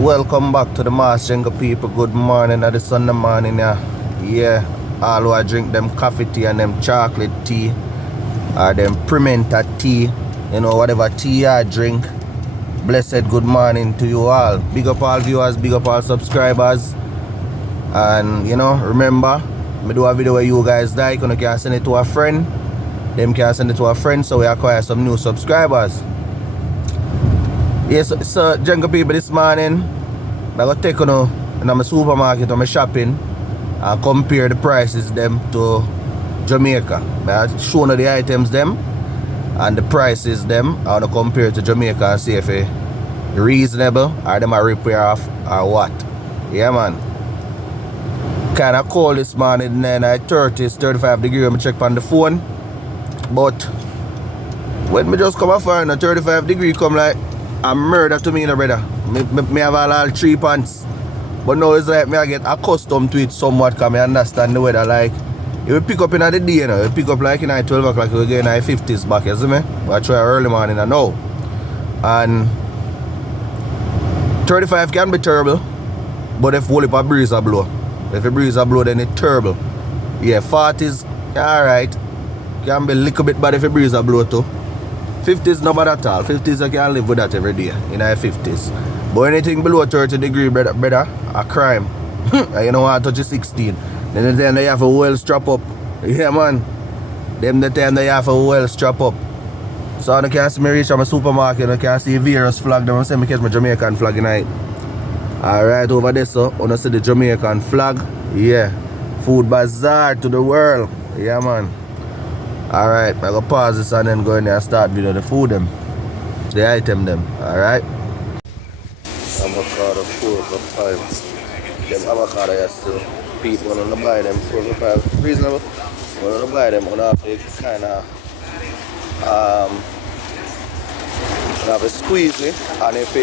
Welcome back to the Mass Jenga people. Good morning at the Sunday morning. Yeah, all who I drink them coffee tea and them chocolate tea or them pimenta tea, whatever tea I drink. Blessed good morning to you all. Big up all viewers, big up all subscribers. And remember, me do a video where you guys like, you can send it to a friend. Them can send it to a friend so we acquire some new subscribers. Yes, so Jenga people, this morning I'm going to take in my supermarket or my shopping and compare the prices them to Jamaica. I show you the items them and the prices them. I want to compare to Jamaica and see if it's reasonable or them a repair off or what. Yeah man. Kinda cold this morning, then I 35 degrees when I check on the phone. But when me just come up for 35 degrees come like a murder to me, brother. Me have all 3 pants. But now it's like me I get accustomed to it somewhat because I understand the weather. Like, it will pick up in the day, it will pick up like in 12 o'clock, it will get in 50s back, you see me? But I try early morning I know. And 35 can be terrible, but if whole heap of breeze a blow. If a breeze a blow, then it's terrible. Yeah, 40s, alright. Can be a little bit bad if a breeze a blow too. 50s not bad at all. 50s I can live with that every day in the 50s. But anything below 30 degrees, brother, a crime. And you know what, I touch 16. Then the time they have a well strap up. Yeah man. Them the time they have a well strap up. So I can see me reach at my supermarket, I can see a virus flag. Then I say me catch my Jamaican flag in it. Alright, over there so, I see the Jamaican flag. Yeah. Food bazaar to the world. Yeah man. Alright, I'm gonna pause this and then go in there and start video the food them. The item them. Alright. Avocado 4 for 5. Them avocado are still people wanna buy them 4 for 5. Reasonable. Wanna buy them on have to kinda have a squeeze it, and if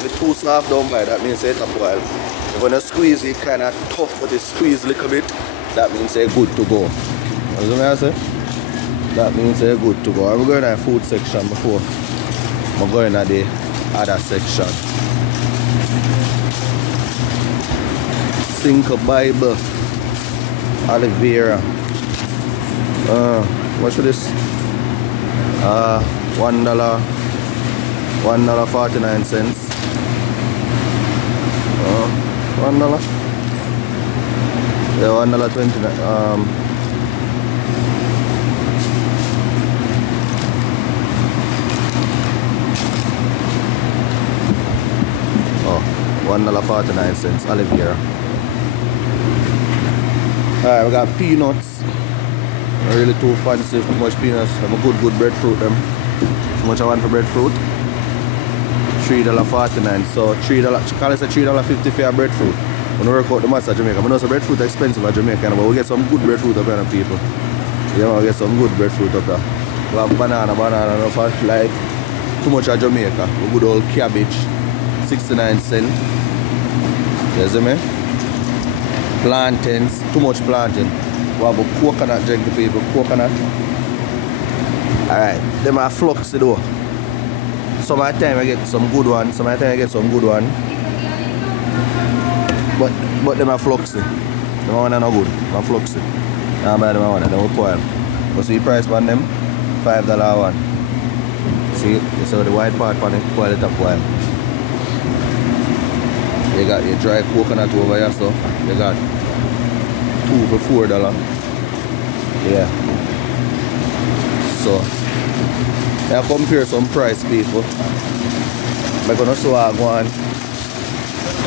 it's too soft don't buy, that means it's a while. If you squeeze it kinda tough but it squeeze a little bit, that means it's good to go. You know what I say? That means it's good to go. I'm going to the food section before I'm going to the other section. Cinco Bible, aloe vera. What's this? $1, $1.49. $1. Yeah, $1.29. $1.49 aloe vera. Alright, we got peanuts. Not really too fancy, too much peanuts. Have a good breadfruit them. So much I want for breadfruit. $3.49. So $3. Call it a $3.50 for a breadfruit. When we work out the maths at Jamaica. I know some breadfruit is expensive at Jamaica, but we get some good breadfruit up here, people. Yeah, we get some good breadfruit up there. We have banana, no for like too much at Jamaica. A good old cabbage, 69 cents. You see me? Plantains, too much plantain. We have a coconut drink, people, coconut. Alright, them are fluxy though. Some of the time I get some good one, some of the time I get some good one. But them are fluxy. Them one are not good. Them are fluxy. Nah, buy them one, them will spoil. But see the price on them? $5 one. See, you see the white part on it, spoil it up while. You got your dry coconut over here, so you got 2 for $4. Yeah. So I compare some price, people. I'm gonna show you one.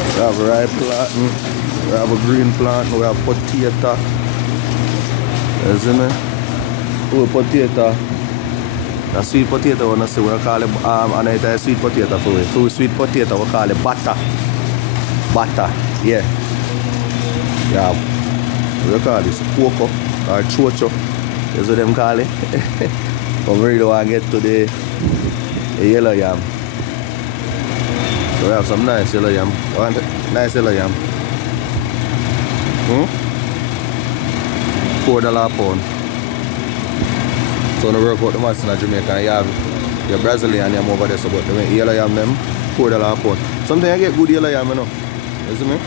We have a ripe plant, we have a green plant, we have potato. You see me? Oh, potato. The sweet potato, we call it, and it's a sweet potato for it. For sweet potato, we call it butter. Butter, yeah. Yeah. We call this cocoa or chocho. That's what them call it. But we really want to get to the yellow yam. So we have some nice yellow yam. You want nice yellow yam? $4 a pound. So when you work out the maths in Jamaica, you have Your Brazilian yam over there, so but the yellow yam them $4 a pound. Sometimes I get good yellow yam, you know. You see me?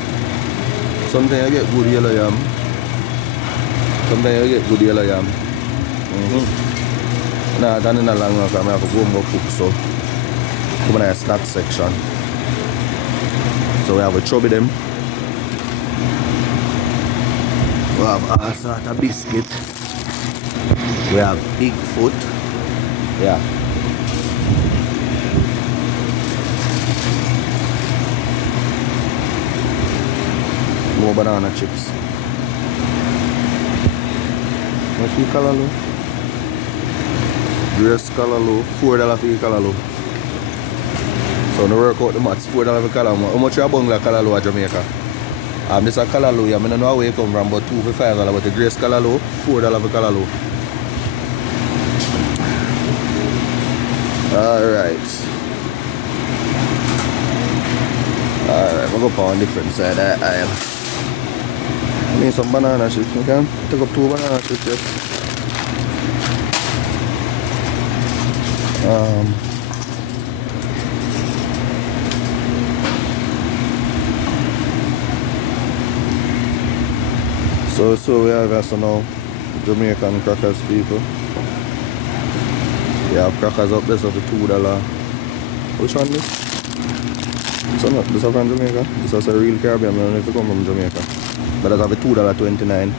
Sometimes I get good yellow yam. Sometimes I get good yellow yam. Nah, I don't know long enough. I have to go and cook, so come in the snack section. So we have a chubby them. We have all sort of biscuit. We have Bigfoot. Yeah. More banana chips. What's the callaloo? Grace callaloo, $4 for the callaloo. So no work out the maths, $4 for callaloo. How much you bung like callaloo at Jamaica? This is a callaloo, I don't know where it come from, but $2 for $5. But the Grace callaloo, $4 for callaloo. Alright, we'll go on different side of the aisle. I need some banana chips, you can take up 2 banana chips yet. So we have also now Jamaican crackers, people. We have crackers up there for $2. Which one is this? So no, this is from Jamaica. This is a real Caribbean, I don't know if you come from Jamaica. But that have a $2.29.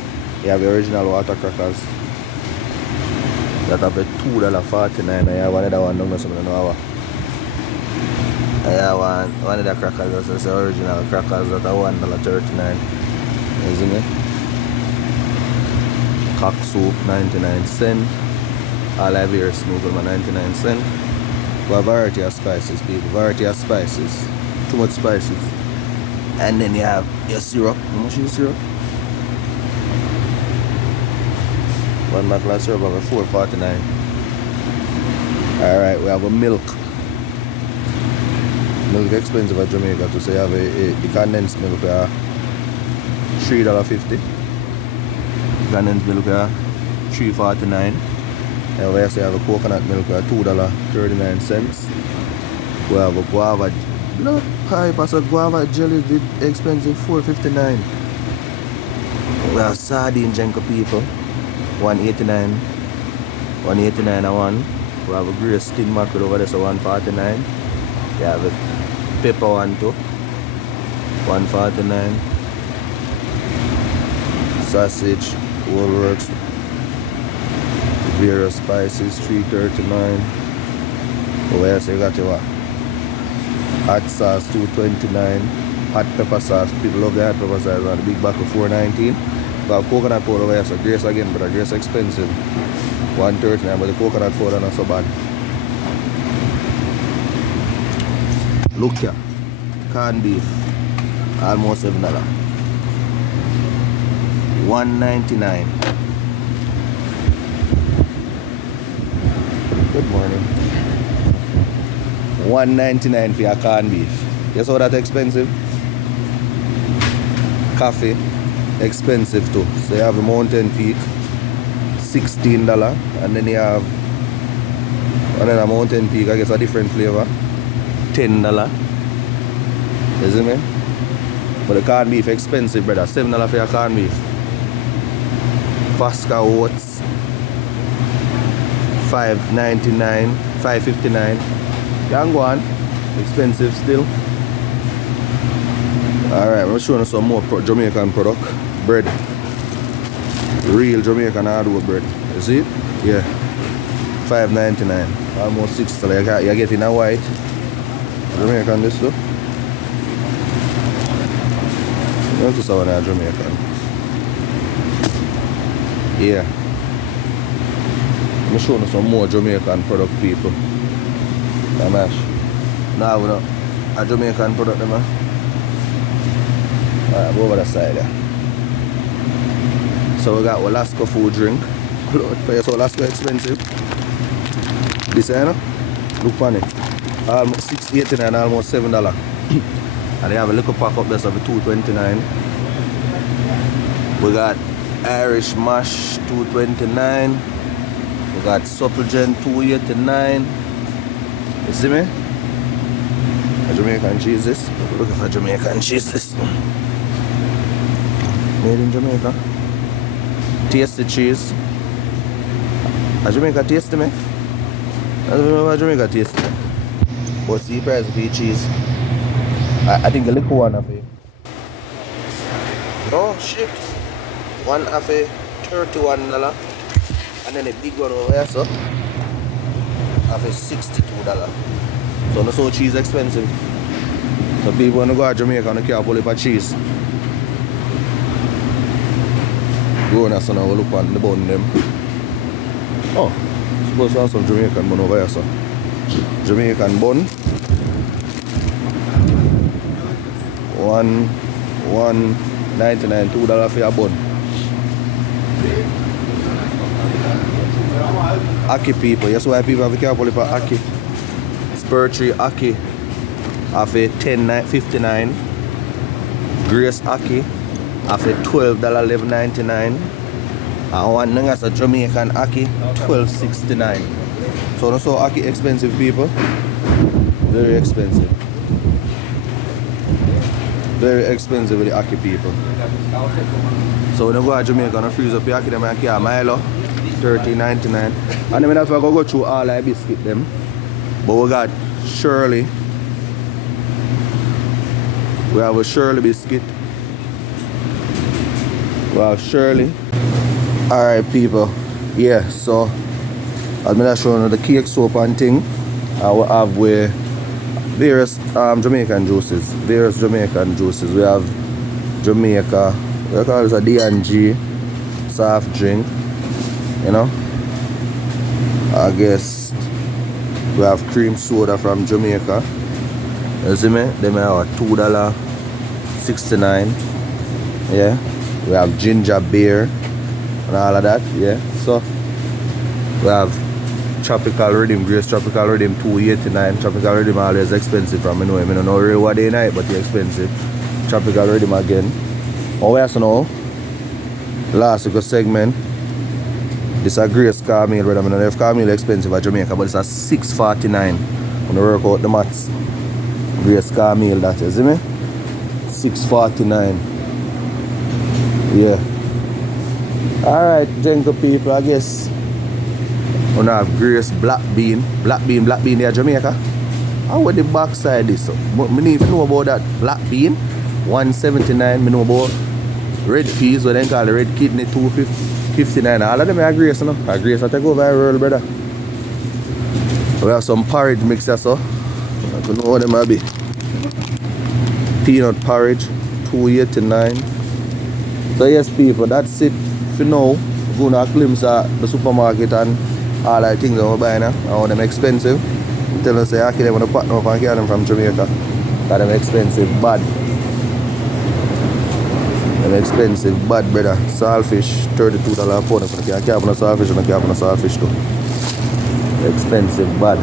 You have the original water crackers. That have a $2.49. I have one other one, don't know something know. I have one of the crackers, that's the original crackers that are $1.39. You see me? Cock soup 99 cents. All I have here is snoodle 99 cents. We have a variety of spices, people. Variety of spices. Too much spices. And then you have your syrup. How much is syrup? One bottle of syrup of $4.49. Alright, we have a milk. Milk expensive at Jamaica too, so you have the condensed milk $3.50. Condensed milk $3.49. And we also have a coconut milk $2.39. We have a guava. Look, hi, Pastor, guava jelly did expensive $4.59. We have sardine jenko, people, $1.89. $1.89 a one. We have a Grace tin mackerel over there, so $1.49. We have a pepper one too, $1.49. Sausage, Woolworths, various spices, $3.39. Where else you got your what? Hot sauce, $2.29. Hot pepper sauce, people love the hot pepper sauce, on the big bottle $4.19. We have coconut powder over here, so Grace again, but Grace expensive, $1.39, but the coconut powder not so bad. Look here, canned beef, almost $7. $1.99. Good morning. $1.99 for your canned beef. You saw that expensive? Coffee, expensive too. So you have a Mountain Peak, $16, and then you have another Mountain Peak, I guess a different flavor, $10. You see me? But the canned beef expensive, brother. $7 for your canned beef. Vasca oats, $5.99, $5.59. Can go on. Expensive still. Alright, I'm showing you some more Jamaican product. Bread. Real Jamaican hardwood bread. You see it? Yeah. $5.99. Almost $6. You're getting a white Jamaican this too. Not to someone a Jamaican. Yeah. I'm showing you some more Jamaican product, people. Mash. Now we know a Jamaican product, man. Alright, go over the side there. So we got Alaska food drink. So Alaska expensive. This you know? Look funny. Almost $6.89, almost $7. And they have a little pack up there for $2.29. We got Irish mash $2.29. We got Supplegen $2.89. You see me? A Jamaican cheese this. Looking for Jamaican cheese this. Made in Jamaica. Tasty cheese. A Jamaica tasty me? I don't know what Jamaica tasty. But see price for cheese. I think a little one of it. No shit. One of a $31. And then a big one over here, so have a $62. So no so cheese expensive. So people wanna go to Jamaica and can't pull up a cheese. Go on so now we look on the bun them. Oh, suppose to have some Jamaican bun over here, so. Jamaican bun. $1.99, $2 for your bun. Aki people, that's why people have to careful for Aki. Spur tree Aki have a $10.59. Grace Aki have a $12.11.99. And one thing is a Jamaican Aki, $12.69. So no so Aki expensive people. Very expensive. Very expensive with the Aki people. So when you go to Jamaica and freeze up your Aki, them and carry Milo, $13.99. And then after I go through all the biscuit them. But we got Shirley. We have a Shirley biscuit. We have Shirley. Alright people. Yeah, so I'm gonna show you the cake soap and thing. I will have with various Jamaican juices. Various Jamaican juices. We have Jamaica. We call this a D&G soft drink. You know. I guess we have cream soda from Jamaica. You see me? They may have $2.69. Yeah. We have ginger beer and all of that. Yeah. So we have Tropical Rhythm, Grace Tropical Rhythm $2.89. Tropical Rhythm always expensive from me know. I don't know really what they night, but it's expensive. Tropical Rhythm again. Oh yes now. Last week's segment. This is a Grace Carmel, brother. I don't know if Carmel is expensive at Jamaica, but it's a $6.49. When you work out the maths. Grace Carmel, that is, see me? $6.49. Yeah. Alright, gentle people, I guess. We have Grace Black Bean. Black Bean there, Jamaica. How would the backside this? But I need to know about that Black Bean. $1.79. I know about red peas, what they call the red kidney, $2.59. All of them are Grace, you know. Grace, I take over a world, brother. We have some porridge mixer, so. I don't know what them might be. Peanut porridge, $2.89. So yes, people, that's it for now. We're going to glimpse at the supermarket and all the things that we're buying. And all them expensive. Tell us, I can't want to partner up and get them from Jamaica. Because them expensive, bad. Them expensive, bad, brother. Saltfish, $32 a pound. If you can't have no saltfish, you can't have no saltfish too. Expensive, bad.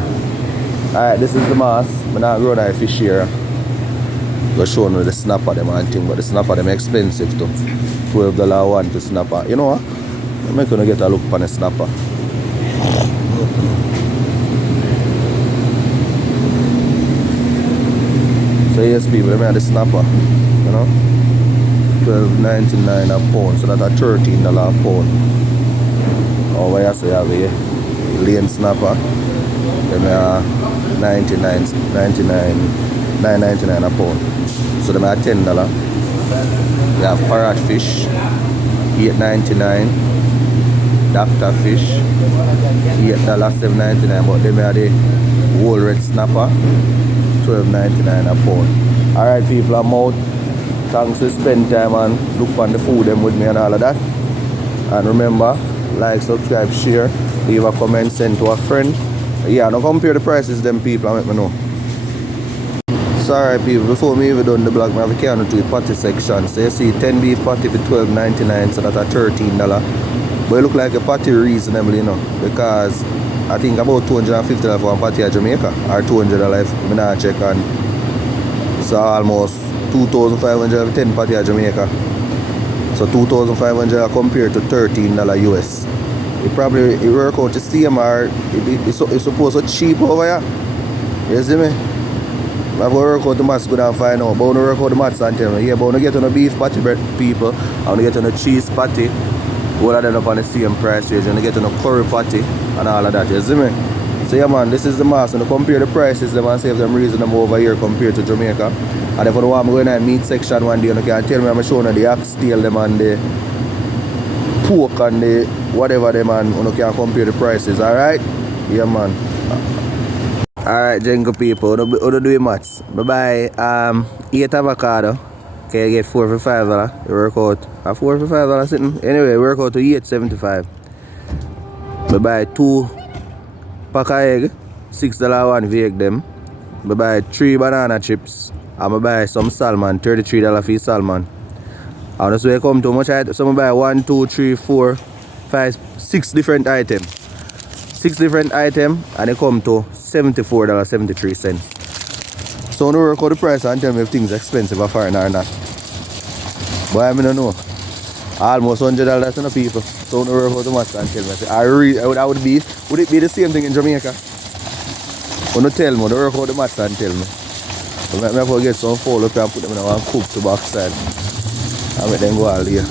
Alright, this is the mass. I'm not growing a fish here. Go show you the snapper them and thing, but the snapper them expensive too. $12 one to snapper. You know what? I'm not gonna get a look on the snapper. So yes people, let me have the snapper. You know? $12.99 a pound, so that's a $13 a pound. Over here so you have a lane snapper. Then $9.99 a pound. So them are $10. We have parrot fish, $8.99. Dr. fish, $8.7.99. But them are the whole red snapper, $12.99 a pound. Alright people, I'm out. Thanks for spending time and look on the food them with me and all of that. And remember, like, subscribe, share, leave a comment, send to a friend. Yeah, don't compare the prices them people and let me know. Sorry people, before me even done the blog, I have a can to the patty section. So you see 10 beef patty for $12.99, so that's a $13. But it look like a patty reasonable, you know, because I think about $250 for one patty at Jamaica, or $200 if I not check, and so almost $2,500 for 10 patty at Jamaica. So $2,500 compared to $13 US. It probably work out the same, or it's supposed to cheap over here. You see me? I have to work out the maths good and find out. But when I work out the maths and tell me, yeah, but when I get on the beef patty bread people, and when I get on the cheese patty, all of them up on the same price range. When I get on the curry patty and all of that, you see me? So yeah man, this is the mass, and compare the prices them and see if them reasonable over here compared to Jamaica. And if you want to go in the meat section one day, you can tell me I'm showing you the oxtail them and the pork and the whatever them, and you can compare the prices, alright? Yeah man. Alright, Jengo people, how do you maths? Bye bye. 8 avocado. Okay, you get 4 for $5. You work out a 4 for $5 sitting. Anyway, work out to 8.75. Bye 2 pack of egg, $6 one if you egg them. I buy 3 banana chips. And I buy some salmon, $33 for salmon. And that's where I come to much item. So I buy 1, 2, 3, 4, 5, 6 different items. 6 different items and they come to $74.73. So I don't work out the price and tell me if things are expensive or foreign or not. But I don't know. Almost $100 to the people. So I don't work out the math and tell me. Would it be the same thing in Jamaica? When you tell me, don't work out the math and tell me. So I have to get some fold up and put them in one cook to backside. And make them go all here.